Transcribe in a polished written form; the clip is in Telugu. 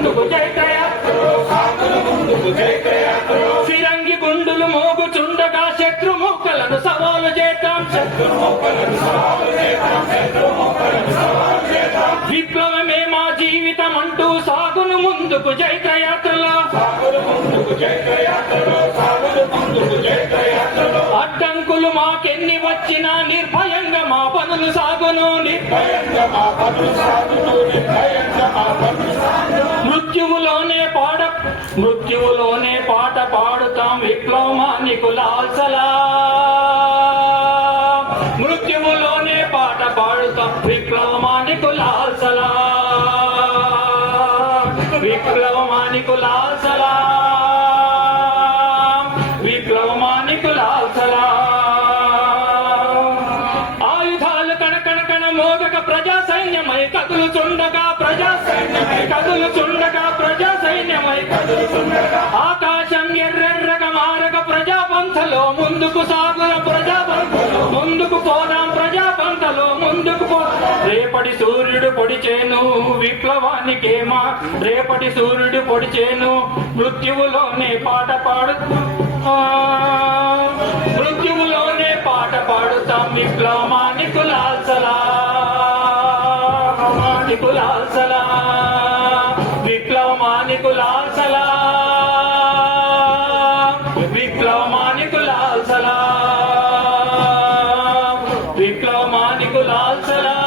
ముందుకు జైత్రయాత్రలో ఫిరంగి గుండులు మోగుచుండగా శత్రుముఖలను సవాలు చేద్దాం విప్లవమే మా జీవితం అంటూ సాగును ముందుకు జైత్రయాత్రలో అడ్డంకులు మాకెన్ని వచ్చినా నిర్భయంగా మా పనులు సాగును మృత్యువులోనే పాట పాడుతాం విప్లవానికి లాల్ సలాం మృత్యువులోనే పాట పాడుతాం విప్లవానికి లాల్ సలాం విప్లవానికి లాల్ సలాం విప్లవానికి లాల్ సలాం ఆయుధాలు కణకణ మోగక ప్రజా సైన్యమై కదులుచుండగా ప్రజా సైన్యమై కదులుచుండగా ప్రజా సైన్యమై కదులుచుండగా ఆకాశం ఎర్రెర్రగా మారక ప్రజాపంథలో ముందుకు సాగుల ప్రజాపంథలో ముందుకు పోదాం ప్రజాపంథలో ముందుకు పోదాం రేపటి సూర్యుడు పొడిచేను విప్లవానికేమా రేపటి సూర్యుడు పొడిచేను మృత్యువులోనే పాట పాడుతా మృత్యువులోనే పాట పాడుతాం విప్లవానికి లాల్ సలాం లాల్ సలాం విప్లవానికి లాల్ సలాం విప్లవానికి లాల్ సలాం విప్లవానికి లాల్ సలాం